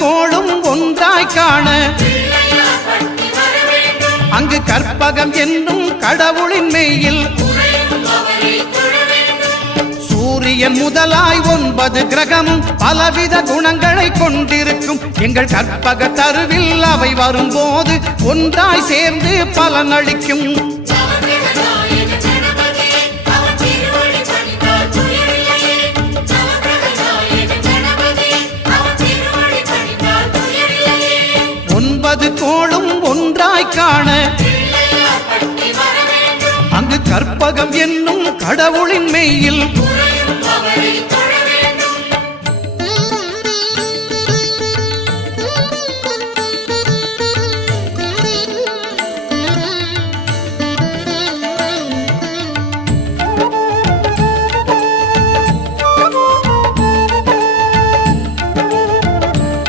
கோளும் ஒன்றாய் காண அங்கு கற்பகம் என்னும் கடவுளின் மெய்யில் சூரியன் முதலாய் 9 கிரகமும் பலவித குணங்களை கொண்டிருக்கும் எங்கள் கற்பக தருவில் அவை வரும்போது ஒன்றாய் சேர்ந்து பலனளிக்கும். கோளும் ஒன்றாய் காண அங்கு கற்பகம் என்னும் கடவுளின் மெய்யில்